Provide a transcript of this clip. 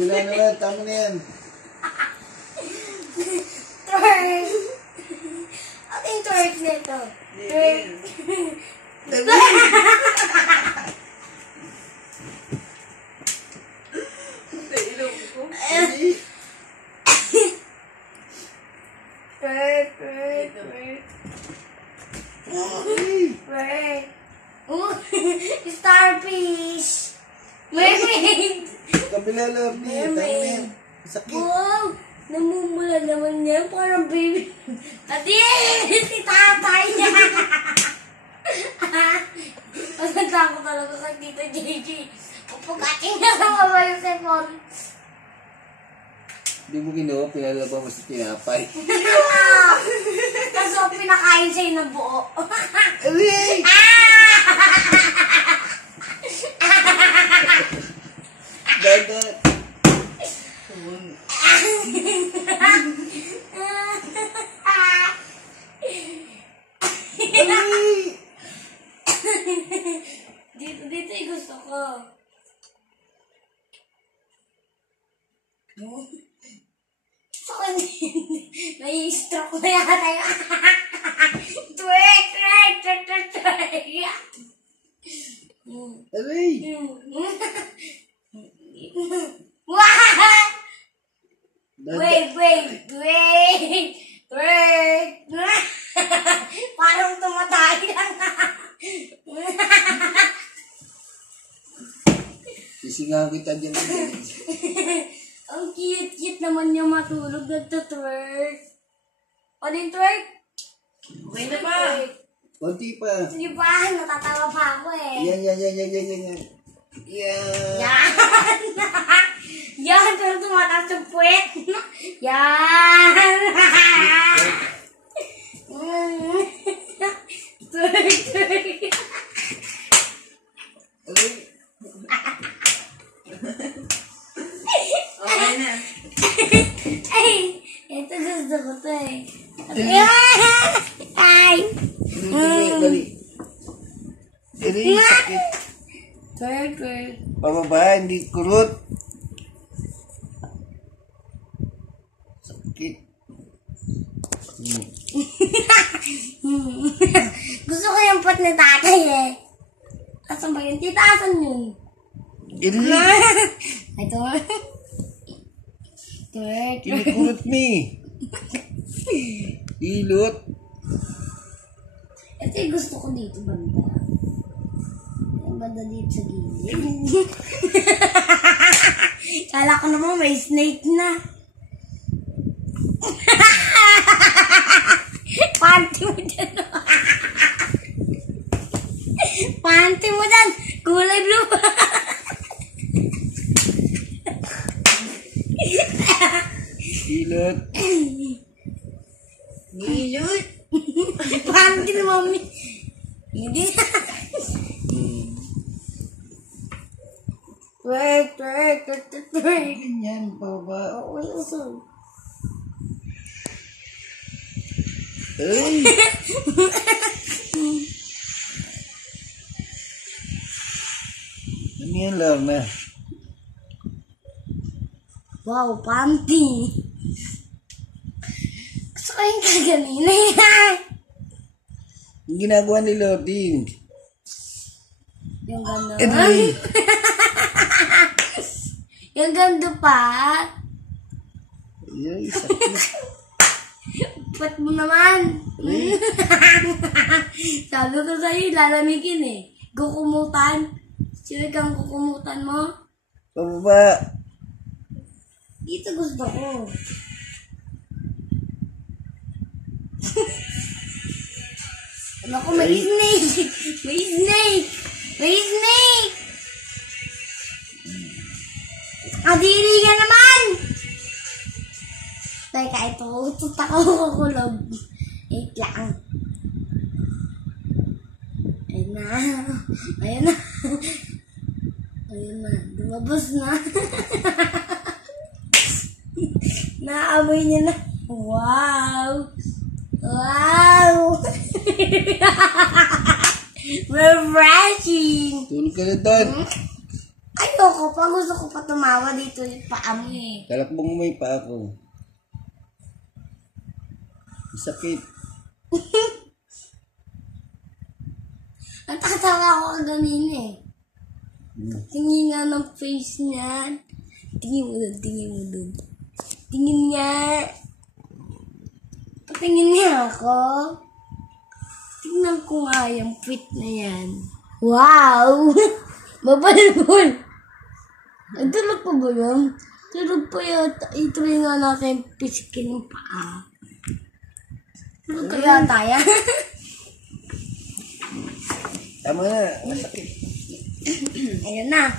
Kabila naman, tama na yan. Twerk. Ano yung twerk nito? Twerk. Twerk, twerk, twerk. Twerk. Starfish. Mermaid. Kabila lang, tama na yan. Sakit. Wow! Namumula naman niya. Parang baby. Ati! Si tatay niya! Masanda ko talaga kay Tita JJ. Pagkating na naman ba yung sepon? Hindi mo ginawa, pinalaba mo sa tinapay. Kaso pinakain sa'yo ng buo. Aray! Dagat. Dito yung gusto ko. Gusto ko nai-stroke na yata yung twerk, twerk, twerk, twerk, twerk. Aray! Wait. Parang tumatay lang. Sisingaw kita dyan. Ang cute naman niya matulog. Nagtutwerk. Ano yung twerk? Okay na pa. Konti pa. Sige ba? Natatawa pa ako eh. Yan. Yan. Yan, pero tumataas yung puwet. Yan. Twerk. Aray! Okay na. Ay, ito gusto ko to eh. Ay. Dali. Aray, sakit. Twerk. Pababa, hindi kurot. Sakit. Gusto ko yung pot ni tatay eh. Asan ba yun? Tita, asan yun? Ito. Twerk. Kinikurot me. Ilot. Ito yung gusto ko dito, banda. Yung banda dito sa gilid. Kala ko naman may snake na. Panty mo dyan. Panty mo dyan. Kulay blue. Ilot. Ilot. Panty ni mami. Hindi. Twerk. Ganyan, pababa. Oo, uso. Ay! Ganyan lang na. Wow, panty. Gusto ko yung kaganina yan. Yung ginagawa ni Lording. Yung ganda. Edwin! Yung ganda pa. Ay, sakit. Pat mo naman. Sabi ko sa'yo, lalamigin eh. Kukumutan. Sino kang kukumutan mo? Pababa. Dito gusto ko. Ano ko, may snake. May snake. Adiri ka naman. Teka, ito. Tuta ko kukulog. Wait lang. Ayun na. Lumabas na. Naamoy niya na. Wow. Refreshing. Tulog ka na doon. Ay, ayoko pa. Gusto ko pa tumawa dito yung paa mo eh. Talakbong mo pa ako. Sakit. Natatawa ako kanina eh. Tingin nga ng face niya. Tingin mo dun, tingin mo dun. Tingin nga. Tingin niya ako. Tingnan ko nga yung fit na yan. Wow! Mabalbol! Ay, tulog pa ba yun? Tulog pa yata. Ituloy nga natin pisikin ng paa. Tulog ka yata yan. Tama na. Masakit. Ayun na.